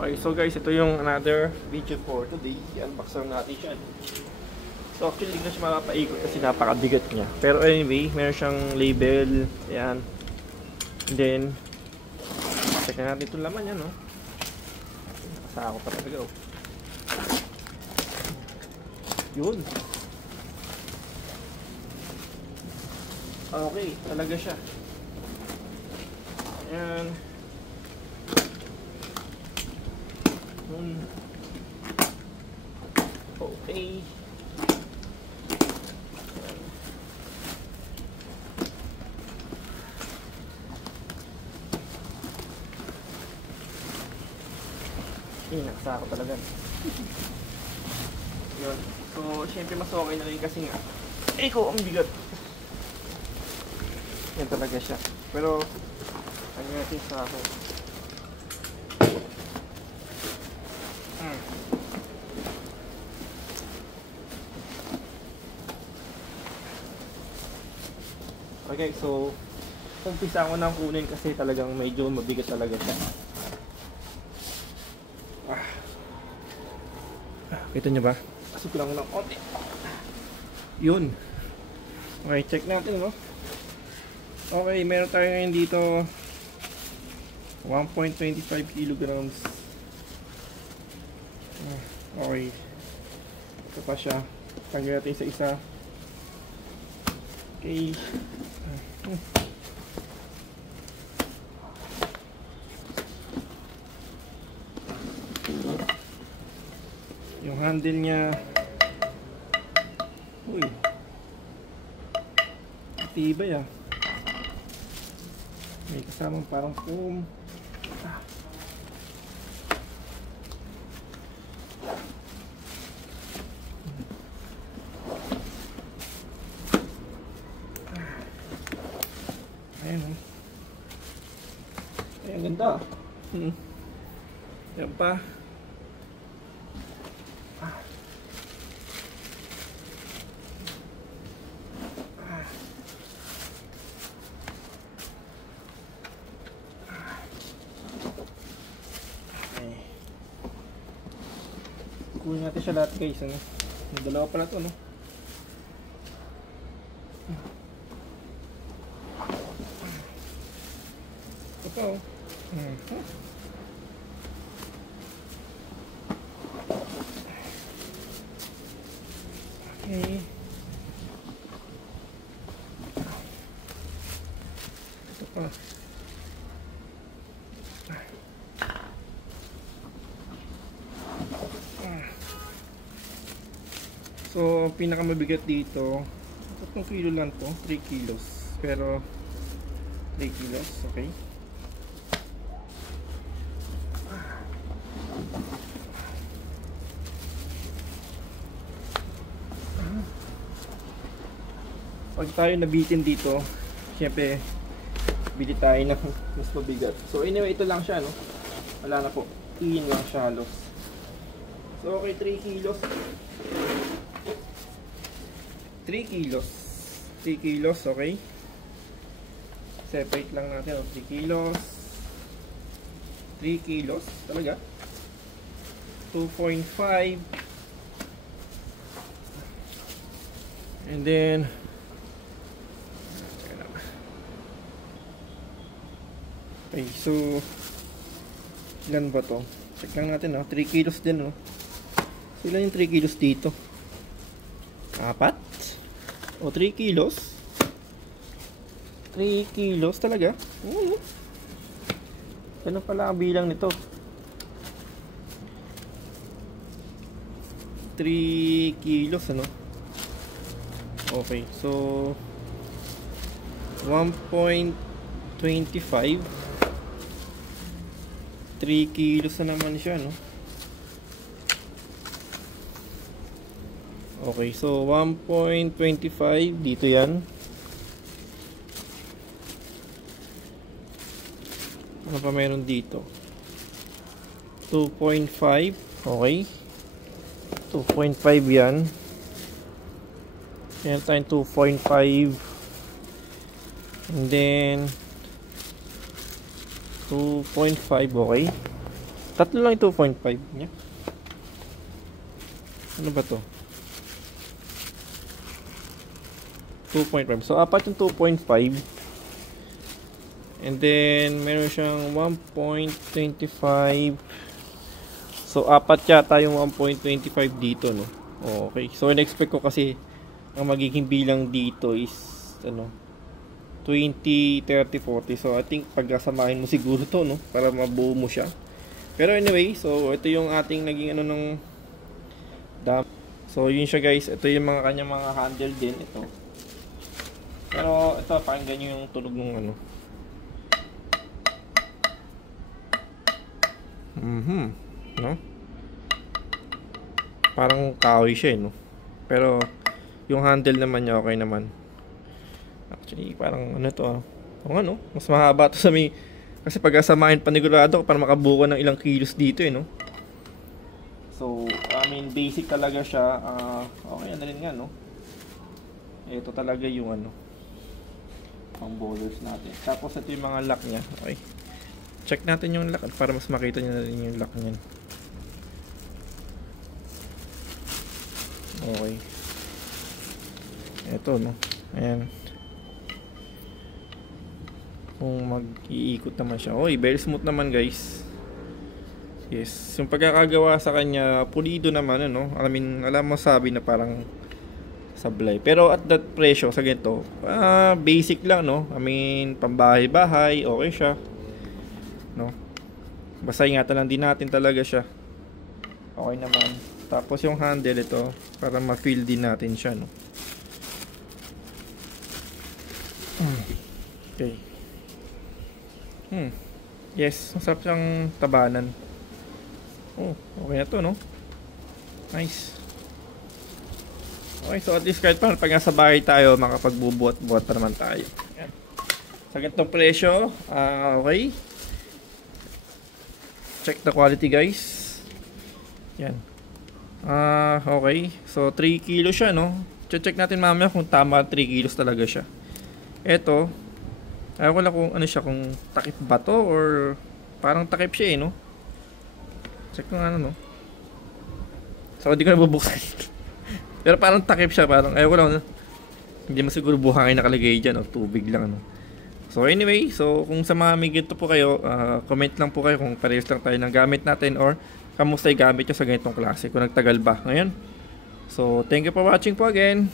Okay, so guys, ito yung another video for today. I-unbox natin siya. So actually, hindi na siya mapapaikot kasi napakabigat niya. Pero anyway, meron siyang label. Ayan. And then, check na natin itong laman niya, no? Nakasako pa talaga, oh. Yun. Okay, talaga siya. Ayan. Okay. Nakasako talaga. Yun. So, syempre mas okay na rin kasi nga ko ang bigat. Yan talaga siya. Pero ano natin sa ako. Okay, so umpisa ko nang kunin kasi talagang medyo mabigat talaga siya. Kita nyo ba? Pasok lang ng konti. Yun. Okay, check natin, no? Okay, meron tayo ngayon dito 1.25 kilograms. Okay. Ito pa siya. Tanggal natin sa isa. Okay. Yung handle niya, uy, tibay ah. May kasamang parang foam. Ayan oh. Ayan, ganda. Yan pa. Kunin natin siya lahat guys, ano? May dalawa pala to, no? Ito pa, oh. Okay. Ito pa. So, pinakamabigat dito, 3 kilo lang to, 3 kilos. Pero, 3 kilos, okay. Pag tayo nabitin dito, syempre, bili tayo ng mas mabigat. So, anyway, ito lang siya, no? Wala na po. Iin lang siya halos. So, okay, 3 kilos. 3 kilos. 3 kilos, okay. Separate lang natin, 3 kilos. 3 kilos, talaga. 2.5. And then, okay, so, ilan ba to? Check lang natin, 3 kilos din, no? So, ilan yung 3 kilos dito? 4? O 3 kilos. 3 kilos talaga. Ganun pala ang bilang nito. 3 kilos, ano? Okay, so 1.25. 3 kilos na naman siya, no? Okay, so 1.25 dito yan. Ano pa meron dito? 2.5. Okay. 2.5 yan. Meron tayong 2.5. And then 2.5, okay. Tatlo lang yung 2.5 niya. Ano ba to? 2.5. So, apat yung 2.5. And then, meron siyang 1.25. So, apat yata yung 1.25 dito, no? Okay. So, in-expect ko kasi ang magiging bilang dito is, 20, 30, 40. So, I think pagkasamahin mo siguro to, no? Para mabuo mo siya. Pero anyway, so, ito yung ating naging ng dam. So, yun siya guys. Ito yung mga kanyang mga handle din. Ito. Pero, ito, pakinggan nyo yung tunog ng no? Parang kahoy siya, no? Pero yung handle naman niya okay naman. Actually, parang mas mahaba to sa may, kasi pagkasamahin panigurado para makabuo ng ilang kilos dito, no? So, I mean, basic talaga siya. Okay na rin nga, no? Ito talaga yung pang bowlers natin. Tapos ito yung mga lock niya. Okay. Check natin yung lock para mas makita niyo na rin yung lock niyan. Okay. Ito, no? Ayan. Kung mag-iikot naman siya. Oy, very smooth naman, guys. Yes. Yung pagkakagawa sa kanya, pulido naman, alam mo sabi na parang sablay. Pero at that presyo, sa ganito, basic lang, no? I mean, pambahay-bahay, okay siya. No? Basta ingatan lang din natin talaga siya. Okay naman. Tapos yung handle ito, para ma-feel din natin siya, no? Okay. Yes, masarap siyang tabanan. Oh, okay na to, no? Nice. Okay, so at least kahit pag nasa bahay tayo, makapagbubuhat-buhat pa naman tayo. Yan. Sa ganitong presyo, okay. Check the quality, guys. Yan. Okay. So 3 kilos siya, no? Check natin mamaya kung tama 3 kilos talaga siya. Ito, ayaw ko lang kung siya, kung takip ba to or parang takip siya, no? Check ko nga, no? So hindi ko nabubuksan. Pero parang takip siya, parang ayaw ko lang, hindi mo siguro buhangin nakalagay dyan, o tubig lang, no? So anyway, so kung sa mga may ganito po kayo, comment lang po kayo kung parehas lang tayo ng gamit natin or kamusta yung gamit nyo sa ganitong klase, kung nagtagal ba ngayon. So thank you for watching po again.